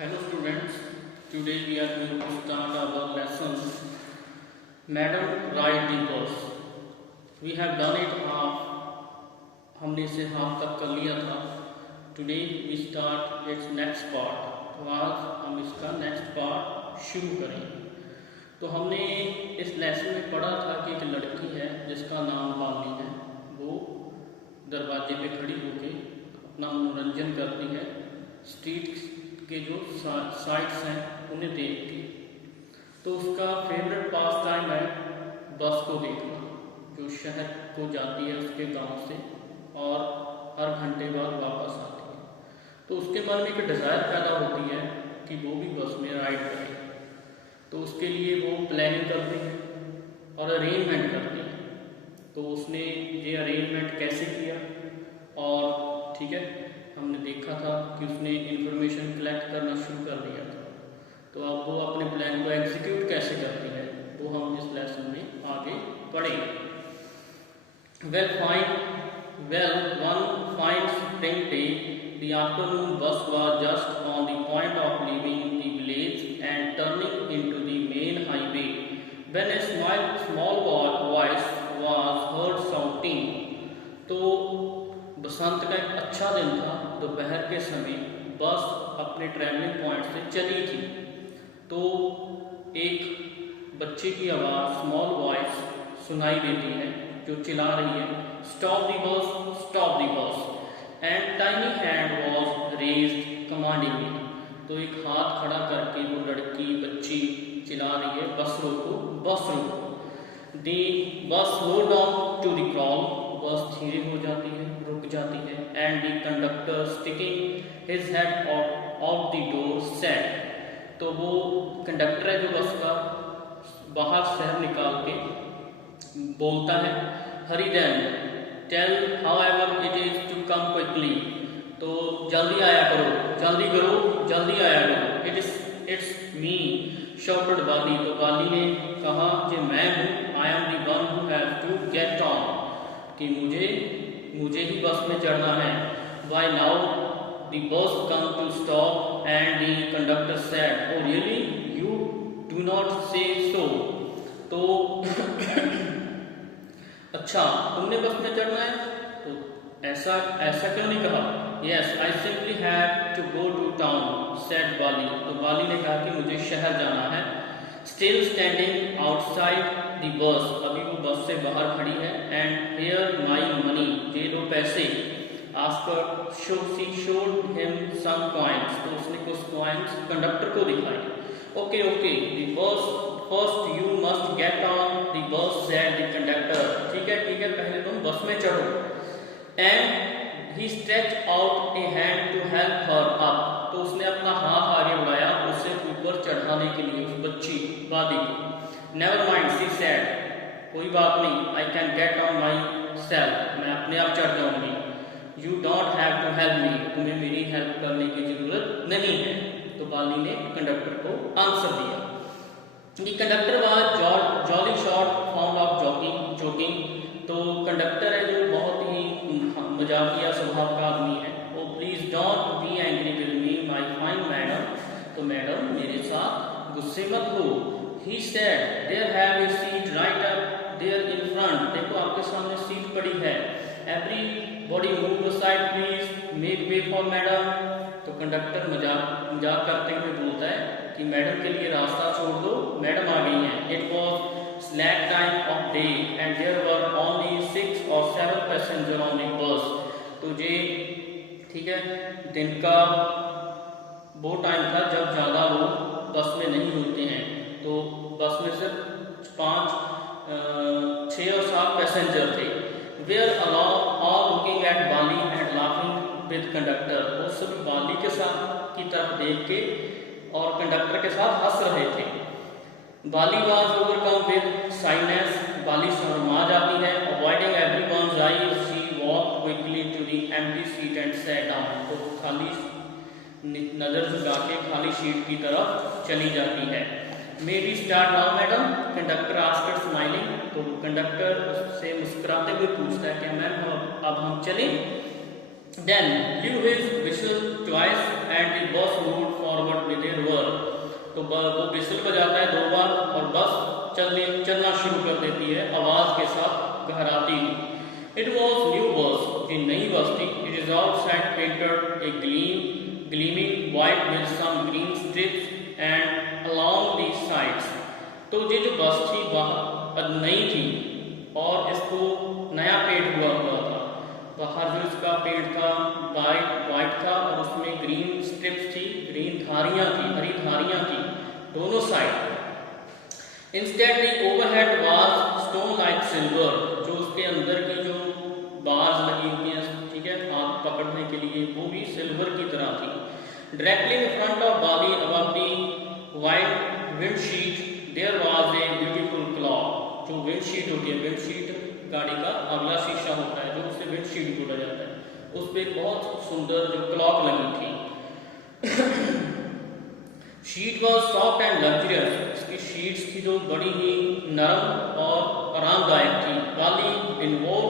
Hello students, today we are going to start our lesson Madam Ride the Bus. We have done it half, हमने इसे half तक कर लिया था. Today we start its next part. तो आज हम इसका नेक्स्ट पार्ट शुरू करेंगे. तो हमने इस लेसन में पढ़ा था कि एक लड़की है जिसका नाम बाली है. वो दरवाजे पे खड़ी होकर अपना मनोरंजन करती है. स्ट्रीट के जो साइट्स हैं उन्हें देखती. तो उसका फेवरेट पास टाइम है बस को देखना, जो शहर को जाती है उसके गांव से और हर घंटे बाद वापस आती है. तो उसके मन में एक डिज़ायर पैदा होती है कि वो भी बस में राइड करे. तो उसके लिए वो प्लानिंग करती है और अरेंजमेंट करती है. तो उसने ये अरेंजमेंट कैसे किया और ठीक है, हमने देखा था कि उसने इंफॉर्मेशन कलेक्ट करना शुरू कर दिया था. तो अब वो अपने प्लान को एग्जीक्यूट कैसे करती है वो हम इस लेसन में आगे पढ़ेंगे. One fine spring day, the afternoon bus was just on the point of leaving the village and turning into the main highway when a small voice was heard shouting. तो बसंत का एक अच्छा दिन था. दोपहर के समय बस अपने ट्रैवलिंग पॉइंट से चली थी. तो एक बच्चे की आवाज़, स्मॉल वॉइस सुनाई देती है जो चिल्ला रही है, stop the bus. And tiny hand was raised commandingly. तो एक हाथ खड़ा करके वो लड़की, बच्ची चिल्ला रही है, बस रोको, बस रोको. The bus slow down to the crawl. Bus धीरे हो जाती है, रुक जाती है. And the conductor sticking his head out the door said. तो वो कंडक्टर है जो बस का, बाहर शहर निकाल के बोलता है, hurry then tell however it is to come quickly. तो जल्दी आया करो, जल्दी करो, जल्दी आया करो. It's me shouted Bali. तो बाली ने कहा कि मैं हूँ, I am the one who have to get on, कि मुझे ही बस में चढ़ना है. Y now the bus come to stop and the conductor said, oh really you do not say so. तो अच्छा, तुमने बस में चढ़ना है, तो ऐसा क्यों नहीं कहा. Yes I simply have to go to town said Bali. तो बाली ने कहा कि मुझे शहर जाना है. Still standing outside the bus. अभी वो बस से बाहर खड़ी है. And here my money. ये लो पैसे. Ask her she showed him some coins. तो उसने कुछ कॉइन्स कंडक्टर को दिखाई. Okay the bus first you must get on the bus said the conductor. ठीक है, पहले तुम बस में चढ़ो. And he stretch out a hand to help her up. तो उसने अपना हाथ आगे बढ़ाया उसे ऊपर चढ़ाने के लिए, उस बच्ची वादी को. Never mind she said. कोई बात नहीं, I can get on myself. मैं अपने आप चढ़ जाऊंगी. You don't have to help me. तुम्हें मेरी हेल्प करने की जरूरत नहीं है. तो बाली ने कंडक्टर को आंसर दिया. The conductor was jolly short found of joking. तो कंडक्टर है जो बहुत ही मजाकिया स्वभाव का आदमी है. Oh please don't be angry with me my fine madam. तो मैडम मेरे साथ गुस्से मत हो. He said there have a seat right up there in front. देखो आपके सामने सीट पड़ी है. Everybody move aside please, make way for madam. तो कंडक्टर मजाक करते हुए बोलता है कि मैडम के लिए रास्ता छोड़ दो, मैडम आ गई हैं. It was slack time of day and there were only 6 or 7 passenger on the bus. तो ये ठीक है, दिन का वो टाइम था जब ज़्यादा लोग बस में नहीं होते हैं. तो बस में सिर्फ 6 और 7 पैसेंजर थे. Were all looking at Bali and laughing with conductor. वो सभी बाली के साथ की तरफ देख के और कंडक्टर के साथ हंस रहे थे. Bali was overcome with shyness. Bali शर्मा जाती है. Avoiding everyone's eyes she walk quickly to the empty seat and sat down. तो खाली नजर झुका के खाली सीट की तरफ चली जाती है. May be start now madam. Conductor asked smiling. तो कंडक्टर से मुस्कुराते हुए पूछता है कि मैम अब हम चलें. Then blew his whistle twice and the bus moved forward with their work. तो वो विसल बजाता है 2 बार और बस चलना शुरू कर देती है आवाज के साथ गहराती हुई. It was new bus, ये नई बस थी. It is outside painted a gleaming white with some green strips and along the sides. तो ये जो बस थी वह नई थी और इसको नया पेंट हुआ था. बाहर जो इसका पेंट था वाइट था और उसमें ग्रीन स्ट्रिप्स थी, ग्रीन धारियां थी, हरी धारियां थी दोनों side. Instead the overhead was stone like silver, जो उसके अंदर की जो बार्स लगी हुई हैं, ठीक है, हाथ पकड़ने के लिए, वो भी सिल्वर की तरह थी. Directly in front of Bali above the white windshield there was a beautiful clock. जो विंडशीट होती है, विंडशीट गाड़ी का अगला शीशा होता है जो उसे विंडशीट बोला जाता है, उस पर एक बहुत सुंदर जो क्लॉक लगी थी. Seat was soft and luxurious, इसकी शीट्स थी जो बड़ी ही नरम और आरामदायक थी. Bali involve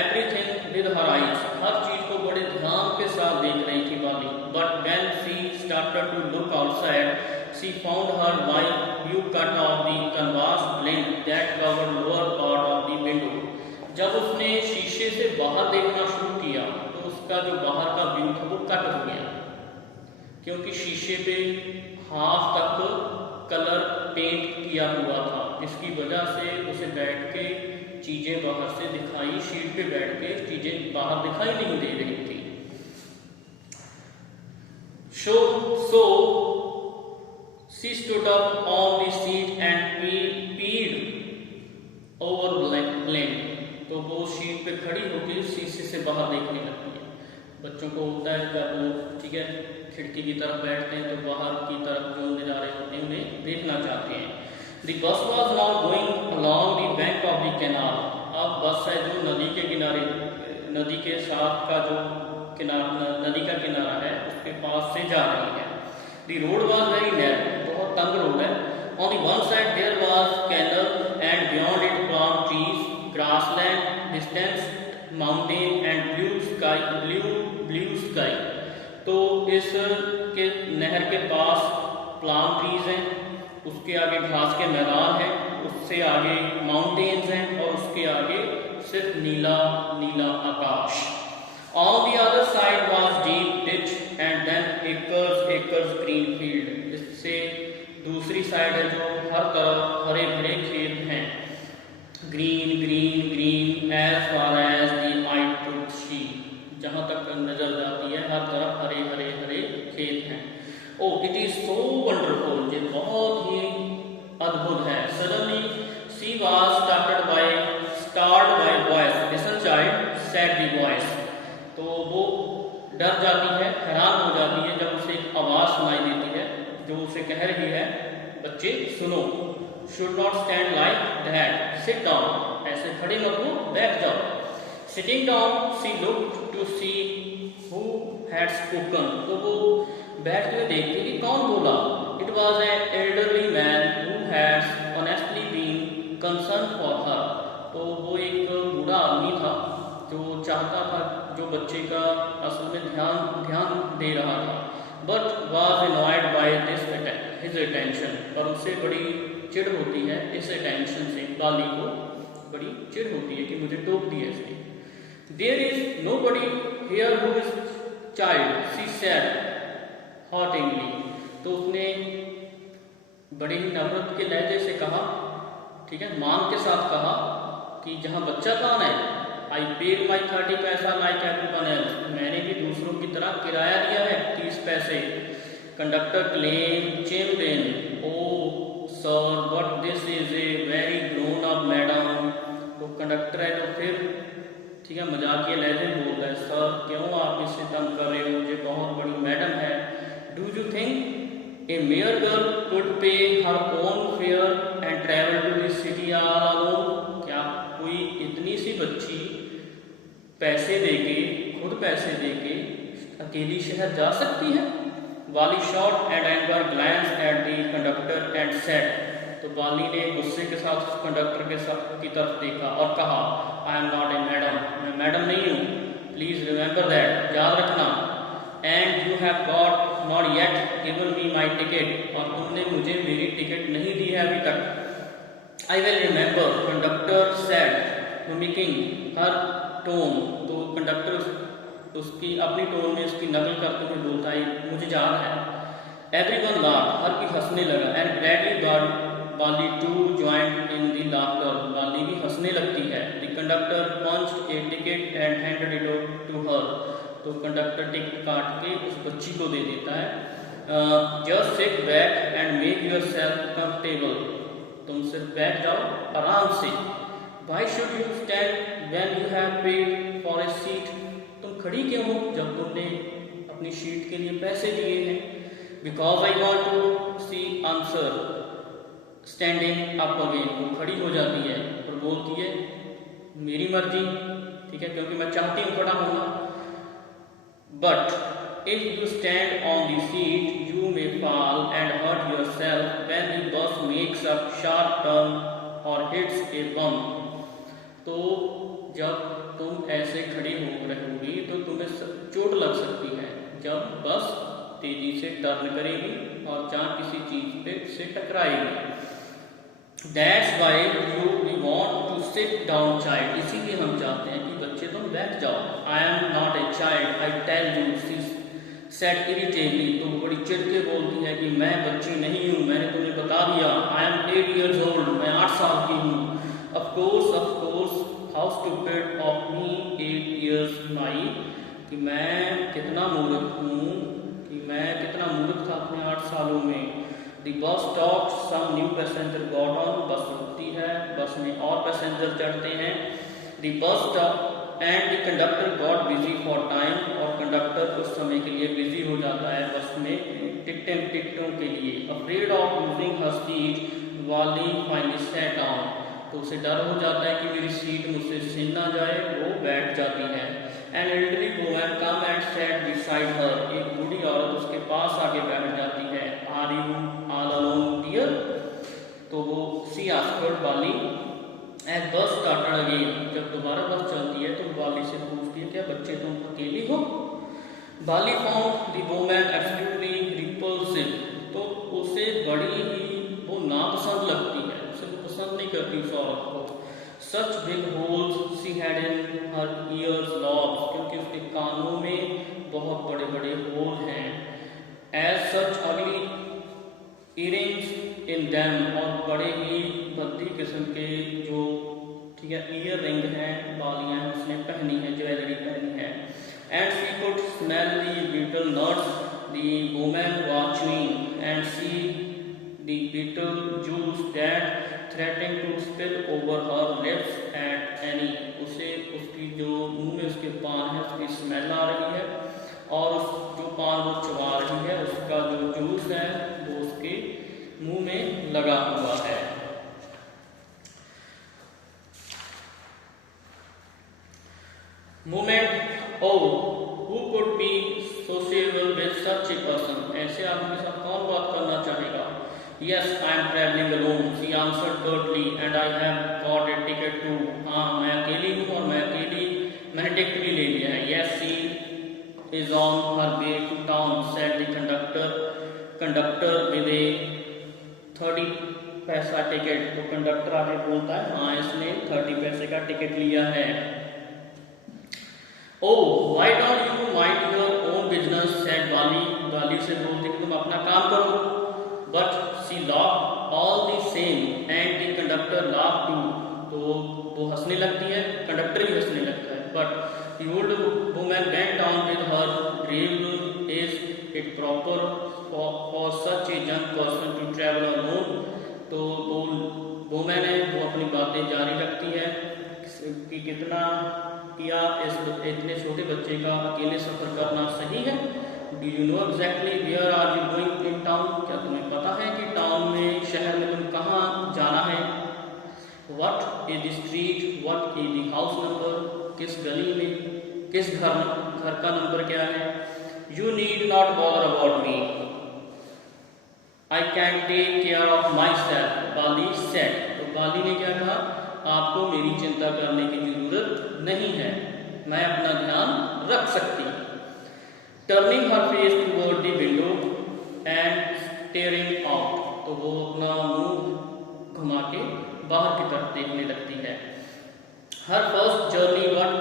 everything with her eyes, हर चीज को बड़े ध्यान के साथ देख रही थी Bali. But when she started to look outside she found her view cut off the canvas blind that covered lower part of the window. जब उसने शीशे से बाहर देखना शुरू किया तो उसका जो बाहर का व्यू था वो कट हो गया, क्योंकि शीशे पे हाफ तक कलर पेंट किया हुआ था, जिसकी वजह से उसे बैठ के चीजें बाहर से दिखाई, शीट पे बैठ के चीजें बाहर दिखाई नहीं दे रही थी. So she stood up on the seat and peered over blind. तो वो शीट पे खड़ी होकर शीशे से बाहर देखने लगती है. बच्चों को होता है जब वो, ठीक है, खिड़की की तरफ बैठते हैं तो बाहर की तरफ जो नज़ारे होते हैं उन्हें देखना चाहते हैं. The bus was now going along the bank of the canal. अब बस है जो नदी के किनारे, नदी के साथ का जो नदी का किनारा है उसके पास से जा रही है. The road was very narrow, बहुत तंग रोड है. On the one side there was canal and beyond it palm trees, grassland, distant mountain and blue sky. तो इस के नहर के पास प्लाम ट्रीज हैं, उसके आगे घास के मैदान है, उससे आगे माउंटेन्स हैं और उसके आगे सिर्फ नीला नीला आकाश. On the other side was deep ditch and then acres green field. इससे दूसरी साइड है जो हर तरफ हरे भरे खेत हैं. Green green green as far as the eye could see, जहाँ तक नजर जाती है हर तरफ हरे हरे हरे खेत हैं. Oh, it is so wonderful, ये बहुत ही अद्भुत है. Suddenly she was startled by voice. Listen child, said the voice. तो वो डर जाती है, हैरान हो जाती है जब उसे एक आवाज सुनाई देती है जो उसे कह रही है, बच्चे सुनो. Should not stand like that, sit down, ऐसे खड़े मत हो, बैठ जाओ. Sitting down, she looked to see who had spoken. तो वो बैठते हुए देखती कि कौन बोला. It was an elderly man who had honestly been concerned for her. तो वो एक बूढ़ा आदमी था जो चाहता था, जो बच्चे का असल में ध्यान दे रहा था. But was annoyed by his attention, पर उसे बड़ी चिढ़ होती है इस अटेंशन से. बाली को बड़ी चिढ़ होती है कि मुझे टोक दिया इसने. There is nobody here who is child, she said haughtily. तो उसने बड़े ही नम्रता के लहजे से कहा, ठीक है, मान के साथ कहा कि जहाँ बच्चा कौन है. I paid my 30 पैसा like everyone else. मैंने भी दूसरों की तरह किराया दिया है 30 पैसे. Conductor claim chimed in. Oh sir, but this is a very grown up madam. तो कंडक्टर है जो फिर, ठीक है, मजाकिया लहजे में बोल रहा है, सर क्यों आप इससे तंग कर रहे हो, ये बहुत बड़ी मैडम है. Do you think a mere girl could pay her own fare and travel to the city all alone? क्या कोई इतनी सी बच्ची पैसे देके, खुद पैसे देके अकेली शहर जा सकती है. वाली shot and anger glans at the conductor and said. तो वाली ने गुस्से के साथ कंडक्टर की तरफ देखा और कहा, I am not a madam, मैं मैडम नहीं हूँ. प्लीज रिमेंबर दैट, याद रखना। And you have got not yet given me my ticket, और तुमने मुझे मेरी टिकट नहीं दी है अभी तक। I will remember, conductor said, mimicking her tone, तो कंडक्टर उसकी अपनी टोन में उसकी नकल करते हुए बोलता है, मुझे याद है। एवरीवन लाफ्ड, हर कोई हंसने लगा। And gradually Bali too joined in the laughter, Bali भी हंसने लगती है। The conductor punched a ticket and handed it to her, तो कंडक्टर टिकट काट के उस बच्ची को दे देता है। Just sit back and make yourself comfortable, तुम सिर्फ बैठ जाओ आराम से। Why should you stand when you have paid for a seat, तुम खड़ी क्यों हो जब तुमने अपनी सीट के लिए पैसे दिए हैं। Because I want to see answer standing up again, वो खड़ी हो जाती है और बोलती है मेरी मर्जी, ठीक है, क्योंकि मैं चाहती हूँ खड़ा होना। But if you stand on the seat you may fall and hurt yourself when the bus makes a sharp turn और हिट्स ए बम्प, तो जब तुम ऐसे खड़ी हो रहोगी तो तुम्हें चोट लग सकती है जब बस तेजी से टर्न करेगी और जहाँ किसी चीज पे से टकराएगी। That's why we want to sit down child, इसीलिए हम चाहते हैं कि बच्चे तुम बैठ जाओ। I am not a child, I tell you, she said irritably, तो वो बड़ी चिढ़ के बोलती है कि मैं बच्ची नहीं हूँ, मैंने तुम्हें बता दिया। I am 8 years old, मैं 8 साल की हूँ। Of course, how stupid of me 8 years my, कि मैं कितना मूर्ख हूँ, कि मैं कितना मूर्ख था अपने 8 सालों में। The bus stopped, some new passenger got on, बस रुकती है, बस में और पैसेंजर चढ़ते हैं। The bus stopped and the conductor got busy for time, और कंडक्टर उस समय के लिए बिजी हो जाता है बस में टिकटों के लिए। Afraid of losing her seat, Wally finally sat down, तो उसे डर हो जाता है कि मेरी सीट मुझसे छीन ना जाए, वो बैठ जाती है। An elderly woman come and sat beside her, एक बूढ़ी औरत उसके पास आके बैठ जाती है। Are you all alone dear, तो वो सी आस्क्ड बाली as bus started again, जब दोबारा बस चलती है तो बाली से पूछती है क्या बच्चे तुम अकेली हो। बाली found the woman absolutely repulsive, तो उसे बड़ी ही वो नापसंद लगती है, उसे वो पसंद नहीं करती उस औरत को। Such big holes she had in her ears lobes, क्योंकि उसके कानों में बहुत बड़े बड़े होल हैं। As such ugly earrings in them, और बड़े ही भद्दी किस्म के जो ठीक है ईयर रिंग हैं, बालियां उसने पहनी है, ज्वेलरी पहनी है। And she could smell the betel nuts the woman was chewing, and see the betel juice that threatening to spill over her lips at any, उसे उसकी जो मुंह में उसके पान है उसकी स्मेल आ रही है, और उस जो पान वो चबा रही है उसका जो जूस है वो उसके मुंह में लगा हुआ है। Moment, oh, who could be sociable with such a person, ऐसे आदमी के साथ कौन बात करना चाहेगा। Yes, I am traveling alone, she answered curtly, and I have got a ticket too. हाँ, मैं अकेली हूँ और मैंने टिकट भी ले लिया है। Yes, she is on her way to town, said the conductor with a 30 पैसा टिकट, तो कंडक्टर आगे बोलता है हाँ इसने 30 पैसे का टिकट लिया है। Oh, why don't you mind your own business, said बाली, बाली से बोलते कि तुम अपना काम करो। But she laughed all the same, and the conductor laughed too, तो वो हंसने लगती है, कंडक्टर भी हंसने लगता है। But the old woman went on with her grave, is it proper for such a young person to travel alone, तो वो वुमेन है वो अपनी बातें जारी रखती है कि कितना क्या इतने छोटे बच्चे का अकेले सफर करना सही है। Do you know exactly where are you going in town, क्या तुम्हें पता है कि टाउन में शहर में तुम कहाँ जाना है। What is the street, what is the house number, किस गली में किस घर का नंबर क्या है। You need not bother about me, I can take care of myself, Bali said, तो बाली ने क्या कहा, आपको मेरी चिंता करने की जरूरत नहीं है, मैं अपना ध्यान रख सकती हूँ। Turning her face toward the window and steering out, तो वो अपना मुंह घुमा के बाहर की तरफ देखने लगती है। Her first journey got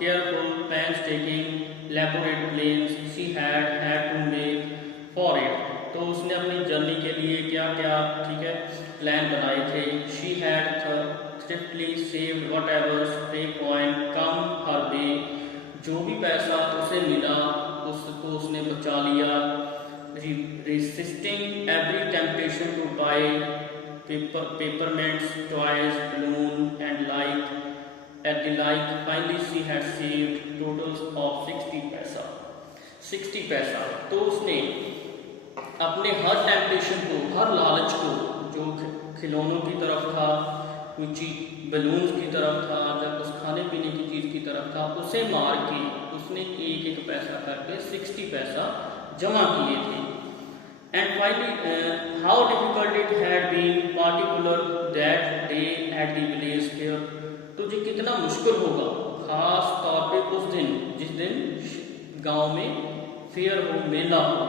careful, painstaking, elaborate plans she had to make for it, तो उसने अपनी जर्नी के लिए क्या क्या, ठीक है, प्लान बनाए थे। She had thriftily saved whatever stray coin come her way, जो भी पैसा उसे मिला उसको उसने बचा लिया। Resisting every temptation to buy peppermints, toys, balloon and like, finally she had saved totals of 60 पैसा। 60 पैसा, तो उसने अपने हर टेम्पटेशन को, हर लालच को, जो खिलौनों की तरफ था, कोई चीज बलून्स की तरफ था, या कुछ खाने पीने की चीज़ की तरफ था, उसे मार के उसने एक एक पैसा करके 60 पैसा जमा किए थे। And finally how difficult it had been particular that day at the village fair, तो ये कितना मुश्किल होगा खास तौर पे उस दिन, जिस दिन गांव में फेयर हो, मेला हो।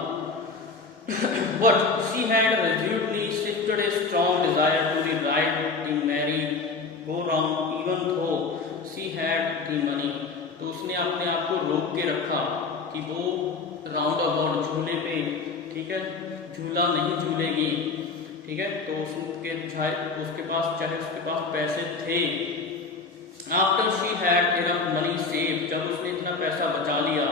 But she had resolutely shifted a strong desire to the right to marry go round even though she had the money, तो उसने अपने आप को रोक के रखा कि वो राउंड अबाउट झूले पे, ठीक है, झूला नहीं झूलेगी, ठीक है, तो उसके पास चाहे उसके पास पैसे थे। After she had enough money saved, जब उसने इतना पैसा बचा लिया,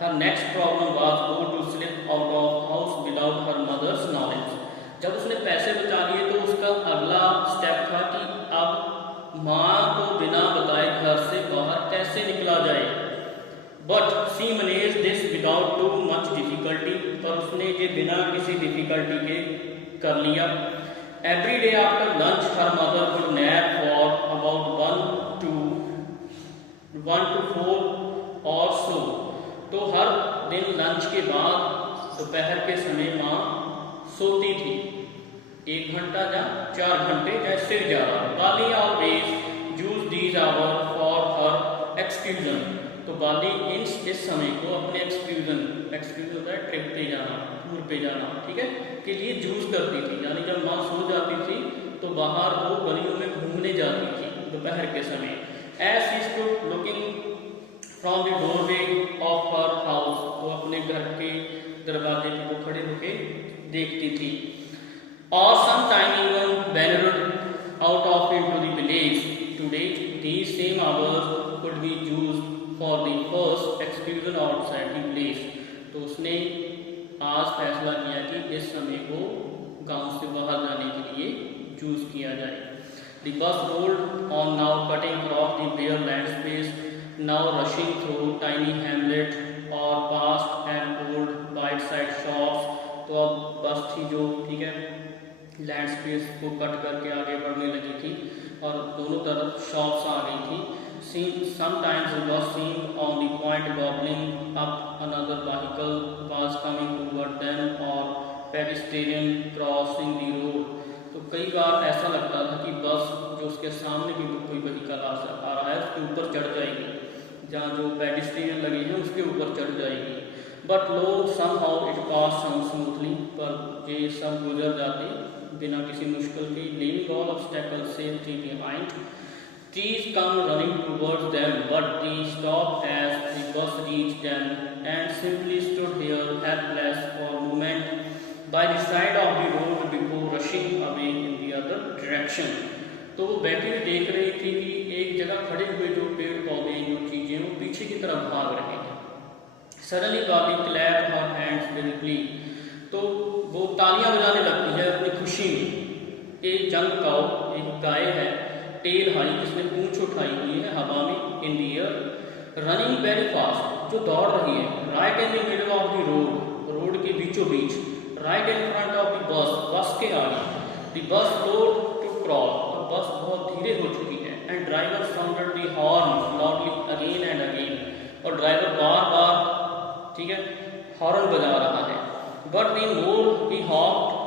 her next problem was how to slip out of house without her mother's knowledge, जब उसने पैसे बचा लिए तो उसका अगला स्टेप था कि अब माँ को बिना बताए घर से बाहर कैसे निकला जाए। But she managed this without too much difficulty, पर उसने ये बिना किसी डिफिकल्टी के कर लिया। Every day after lunch, her mother would nap for about 1 to 4 or so, तो हर दिन लंच के बाद दोपहर के समय माँ सोती थी, 1 घंटा या 4 घंटे या इससे ज़्यादा। Bali always use these hour for her excursion, तो बाली इस समय को अपने एक्सक्यूजन होता है ट्रिप पे जाना, टूर पे जाना, ठीक है, के लिए यूज करती थी। यानी जब माँ सो जाती थी तो बाहर वो गलियों में घूमने जाती थी दोपहर के समय। As she stood looking from the doorway of her house, वो अपने घर के दरवाजे पे वो खड़े होके देखती थी। Or sometime even wandered out of into the village. Today, these same hours could be used for the first excursion outside the place. तो उसने आज फैसला किया कि इस समय को गांव से बाहर जाने के लिए यूज किया जाए। The bus rolled on, now cutting across the bare land space, now rushing through tiny hamlet or past and old bite-sized shops, तो अब बस थी जो, ठीक है, लैंड स्पेस को कट करके आगे बढ़ने लगी थी और दोनों तरफ शॉप्स आ गई थी। Sometimes it was seen on the point gobbling up another vehicle was coming toward them or pedestrian crossing the road, तो कई बार ऐसा लगता था कि बस जो उसके सामने भी कोई व्हीकल आ रहा है उसके ऊपर चढ़ जाएगी, जहाँ जो पेडिस्ट्रियन लगे हैं उसके ऊपर चढ़ जाएगी। But low somehow it passed smoothly, पर ये सब गुजर जाते बिना किसी मुश्किल के। leaving all obstacles safely behind, trees come running towards them, but they stopped as the bus reached them and simply stood here helpless for a moment by the side of the road before rushing away in the other direction। तो वो बैठी हुई देख रही थी कि एक जगह खड़े हुए जो पेड़ पौधे जो चीजें वो पीछे की तरफ भाग रहे हैं। Suddenly Bali clapped her hands lyrically, तो वो तालियां बजाने लगती है अपनी खुशी में। एक जंग काउ, एक गाय है, टेल हाई, जिसने पूंछ उठाई हुई है हवा में, in the air, running very fast, जो दौड़ रही है, right in the middle of the road, road के बीचों बीच, right in front of the bus, bus के आगे। The bus slowed to crawl, और बस बहुत धीरे हो चुकी है। And driver sounded the horn loudly again and again, और ड्राइवर बार बार, ठीक है, हॉर्न बजा रहा है। But the more he hopped,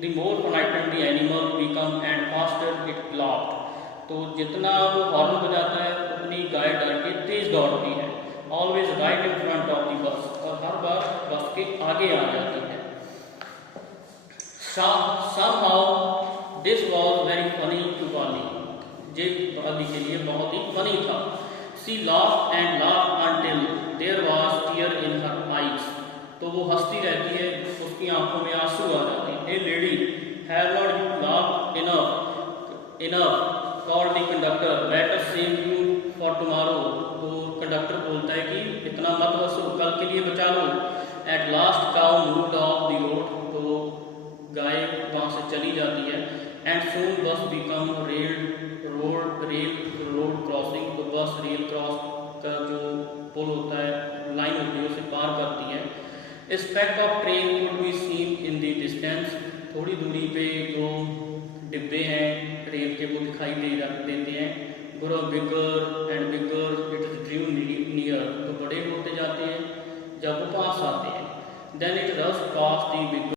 the more frightened the animal become and faster it galloped, तो जितना वो हॉर्न बजाता है उतनी गाय डर के तेज दौड़ती है। Always right in front of the somehow this was very funny to Bali. ये बाली के लिए बहुत ही फनी था. She laughed and laughed until there was tear in her eyes. तो वो हंसती रहती है, उसकी आंखों में आंसू आ जाते हैं. Hey lady, have not you laughed enough? Called the conductor. Let us save you for tomorrow. तो कंडक्टर बोलता है कि इतना मत हंसो, कल के लिए बचा लो. At last cow moved off the road. तो गाय वहाँ से चली जाती है. And soon bus become rail road crossing. तो बस रेल क्रॉस का जो पुल होता है, लाइन होती है, उसे पार करती है. A speck of train could be seen in the distance. थोड़ी दूरी पे जो डिब्बे हैं रेल के वो दिखाई देते हैं. Grow bigger and bigger, it drew near. तो बड़े होते जाते हैं जब वो पास आते हैं. Then it rushed past the bigger